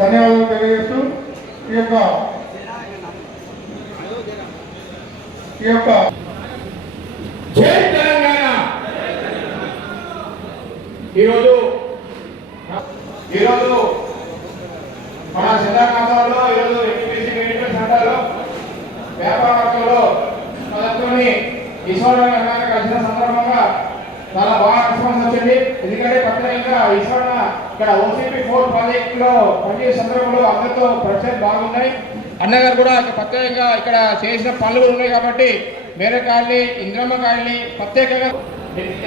ధన్యవాదాలు తెలియజేస్తూ ఈ యొక్క ఈ యొక్క ఈరోజు ఈరోజు మన శిలాఖాతాల్లో ఈరోజు ఎంపీసీ మేనేజ్మెంట్ సెంటర్లో వ్యాపార వర్గంలో పదకొని ఈశ్వరరావు గారు కలిసిన సందర్భంగా చాలా బాగా రెస్పాన్స్ వచ్చింది. ఎందుకంటే పక్కన ఇంకా ఈశ్వరరావు ఇక్కడ ఓసీపీ ఫోర్ ప్రాజెక్టులో పనిచేసే సందర్భంలో అందరితో ప్రచారం బాగున్నాయి. అన్నగారు కూడా ప్రత్యేకంగా ఇక్కడ చేసిన పనులు ఉన్నాయి కాబట్టి మేరే కాలనీ ఇంద్రమ్మ కాలనీ ప్రత్యేకంగా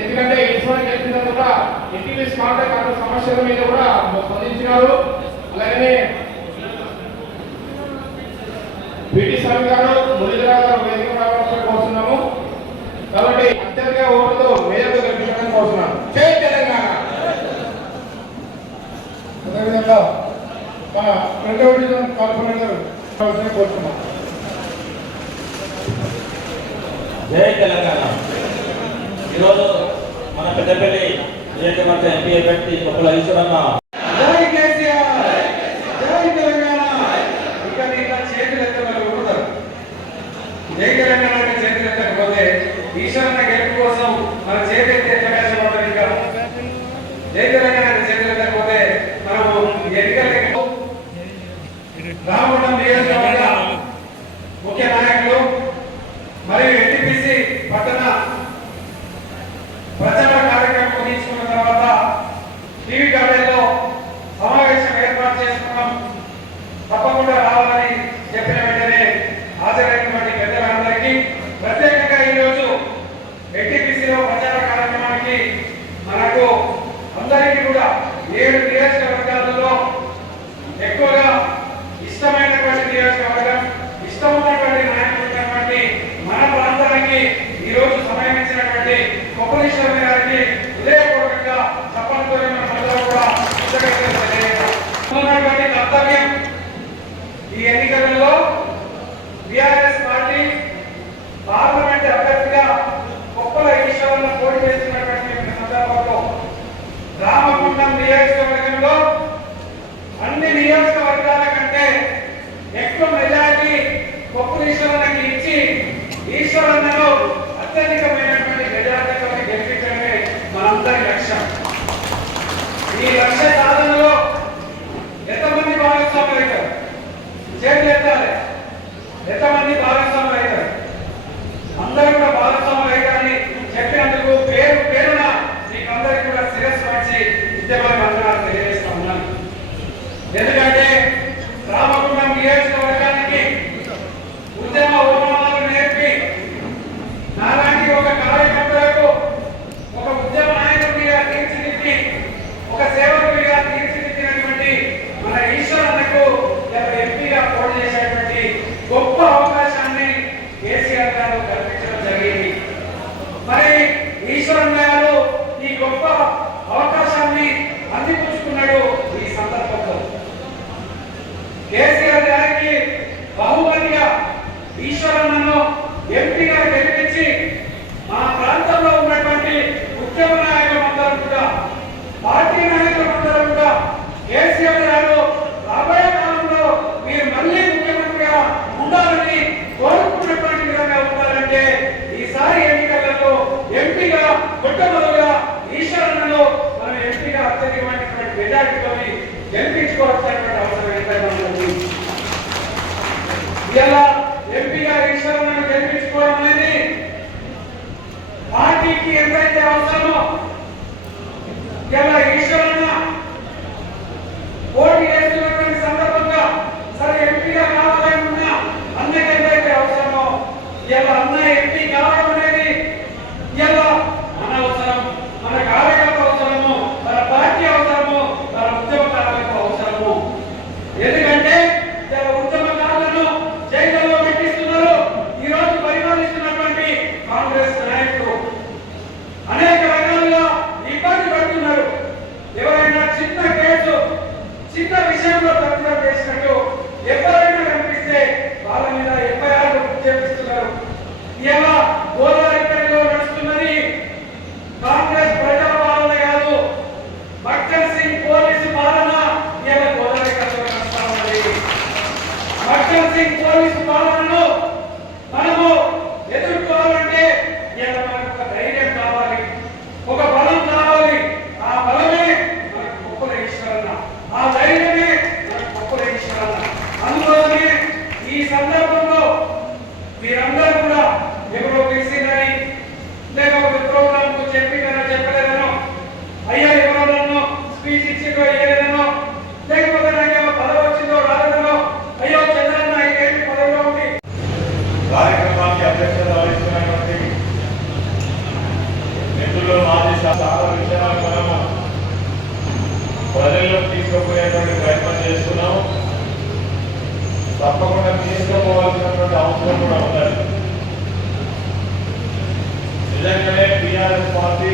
ఎందుకంటే చెప్పిన కూడా స్మార్ట్ సమస్యల మీద కూడా స్పందించినారు. అలాగే పిటి స్వామి గారు మురళీధర గారు వేదిక కోరుతున్నాము కాబట్టి విధంగా మన రెండవ డివిజన్ కార్పొరేటర్ కోరుతున్నాం. జై తెలంగాణ. ఈరోజు మన పెద్దపల్లి నియోజకవర్గ ఎంపీ అభ్యర్థి కొప్పుల ఈశ్వరన్న Papá, కాంగ్రెస్ నాయకులు అనేక రంగాల్లో ఇబ్బంది పడుతున్నారు. ఎవరైనా చిన్న కేసు చిన్న విషయంలో తప్పుగా చేసినట్టు ఎవరైనా కనిపిస్తే వాళ్ళ మీద ఎఫ్ఐఆర్ చేపిస్తున్నారు. ఎలా తప్పకుండా తీసుకోవాల్సినటువంటి అవసరం కూడా ఉన్నది నిజంగానే టీఆర్ఎస్ పార్టీ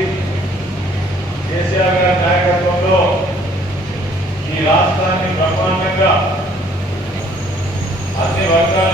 కేసీఆర్ గారి నాయకత్వంలో ఈ రాష్ట్రాన్ని బ్రహ్మాండంగా అన్ని వర్గాలను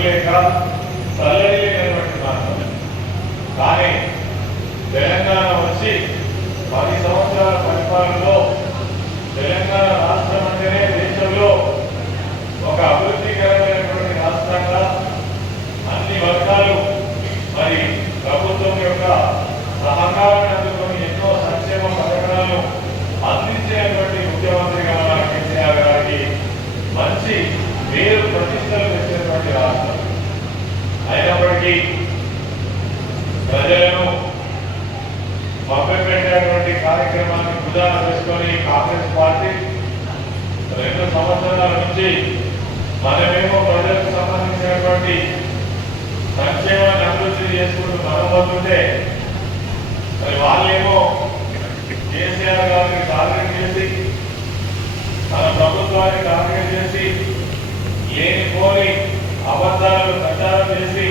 లేక చల్లడి లేనటువంటి ప్రాంతం కానీ తెలంగాణ వచ్చి పది సంవత్సరాల పరిపాలనలో తెలంగాణ రాష్ట్రం అంటేనే దేశంలో ఒక అభివృద్ధికరమైనటువంటి రాష్ట్రంగా అన్ని వర్గాలు రెండు సంవత్సరాల నుంచి మనమేమో ప్రజలకు సంబంధించినటువంటి సంక్షేమాన్ని అభివృద్ధి చేసుకుంటూ మనబోతుంటే మరి వాళ్ళేమో కేసీఆర్ గారిని టార్గెట్ చేసి మన ప్రభుత్వాన్ని టార్గెట్ చేసి లేని పోని అబద్ధాలను ప్రచారం చేసి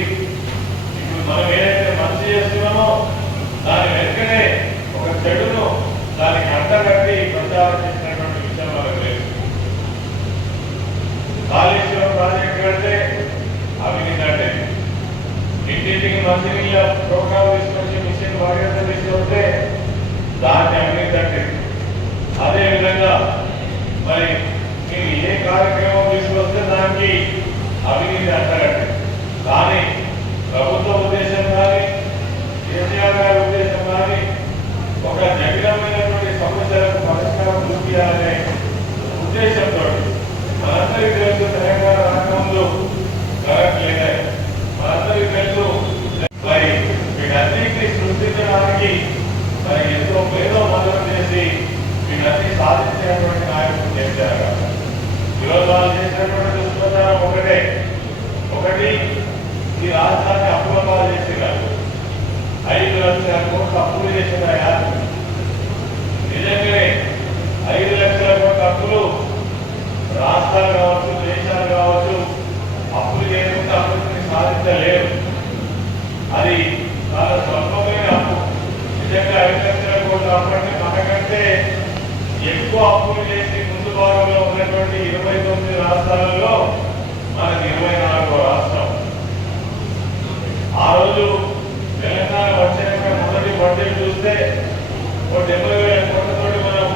ఇప్పుడు మనం ఇంటింటికి మంచినీళ్ళ ప్రోగ్రాం తీసుకొచ్చి మిషన్ వాడినంత తీసుకొస్తే దాన్ని అవినీతి అంటే అదే విధంగా మరి మీరు ఏ కార్యక్రమం తీసుకొస్తే దానికి అవినీతి అంటారంటే కానీ ప్రభుత్వ ఉద్దేశం కానీ కేసీఆర్ గారి ఉద్దేశం కానీ ఒక జటిలమైనటువంటి సమస్యలకు పరిష్కారం చూపించాలనే ఉద్దేశంతో మనందరికీ తెలుసు తెలంగాణ రాష్ట్రంలో కరెక్ట్ లేదని మనందరికీ తెలుసు మరి వీటన్నిటిని సృష్టించడానికి మరి ఎంతో పేదో మద్దతు చేసి వీటన్ని సాధించినటువంటి నాయకుడు కేసీఆర్ గారు ఈరోజు వాళ్ళు చేసినటువంటి దుష్ప్రచారం ఒకటే ఒకటి ఈ రాష్ట్రాన్ని అప్పుల పాలు చేసేవారు ఐదు లక్షల కోట్ల అప్పులు చేసినాయా నిజంగానే ఐదు లక్షల కోట్ల అప్పులు రాష్ట్రాలు కావచ్చు దేశాలు కావచ్చు అప్పులు చేయకుండా అభివృద్ధిని సాధించలేరు అది చాలా స్వల్పమైన అప్పు నిజంగా ఐదు లక్షల కోట్ల అప్పు అంటే మనకంటే ఎక్కువ అప్పులు చేసి ముందు భాగంలో ఉన్నటువంటి ఇరవై తొమ్మిది రాష్ట్రాలలో మనది ఇరవై నాలుగో రాష్ట్రం ఆ రోజు తెలంగాణ వచ్చినాక మొదటి బడ్జెట్ చూస్తే ఒక డెబ్బై వేల కోట్లతోటి మనం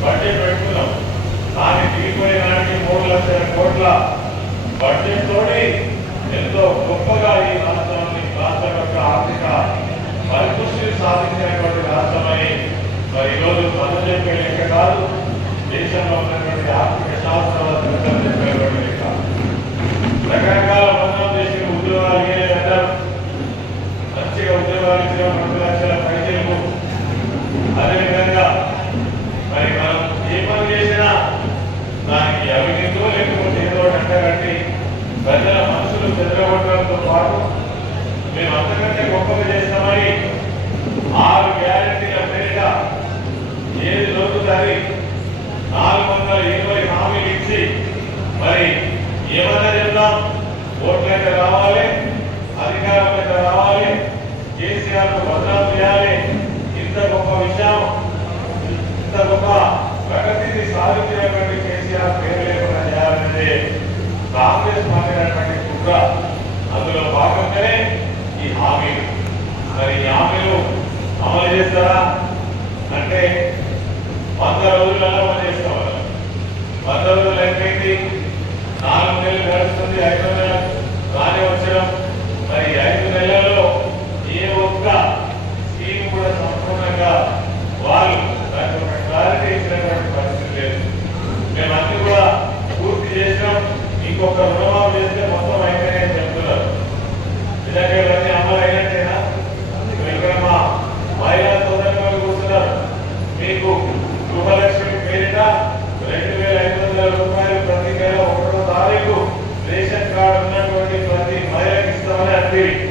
బడ్జెట్ పెట్టుకున్నాం కానీ దిగిపోయే నాటికి మూడు లక్షల కోట్ల బడ్జెట్ తోటి ఎంతో గొప్పగా ఈ రాష్ట్రాన్ని రాష్ట్రం యొక్క ఆర్థిక పరిపుష్టిని సాధించినటువంటి రాష్ట్రమని మరి ఈరోజు మనం చెప్పే లెక్క కాదు. దేశంలో ఉన్నటువంటి ఆర్థిక శాస్త్రవేత్తలు చెప్పేటువంటి లెక్క. రకరకాల బంధం చేసిన ఉద్యోగాలు ఏదంటారు మంచిగా ఉద్యోగాలు ఇచ్చిన రెండు లక్షల పైసలకు అదేవిధంగా మరి మనం ఏ పని చేసినా దానికి అవినీతో లేకపోతే ఏదో అంటారంటే ప్రజల మనసులు చెదరగొట్టడంతో పాటు మేము అంతకంటే గొప్పగా చేస్తామని ఆరు గ్యారెంటీల పేరిట ఏది దొరుకుతుంది నాలుగు వందల ఇరవై హామీలు ఇచ్చి మరి ఏమన్నా చెప్తాం ఓట్లయితే రావాలి అధికారం రావాలి కేసీఆర్ భద్రం చేయాలి. ఇంత గొప్ప విషయం ఇంత గొప్ప ప్రగతిని సాధించినటువంటి కేసీఆర్ పేరు లేకుండా చేయాలనేది కాంగ్రెస్ పార్టీ కుట్ర. అందులో భాగంగానే ఈ హామీలు. మరి ఈ హామీలు అమలు చేస్తారా? అంటే వంద రోజులలో అమలు చేసుకోవాలి. వంద రోజులు ఎక్కడైంది నాలుగు నెలలు గడుస్తుంది. ఐదు నెలలు రాని వచ్చడం. మరి ఐదు నెలల్లో ఏ ఒక్క స్కీమ్ కూడా సంపూర్ణంగా వాళ్ళు దానికి ఒక క్లారిటీ ఇచ్చినటువంటి పరిస్థితి లేదు. మేమన్నీ కూడా పూర్తి చేసినాం. ఇంకొక రుణమాఫీ చేస్తే మొత్తం అయిపోయినాయని చెప్తున్నారు. ఇక్కడ ఉన్నటువంటి ప్రతి మహిళకి ఇస్తామని అప్పీల్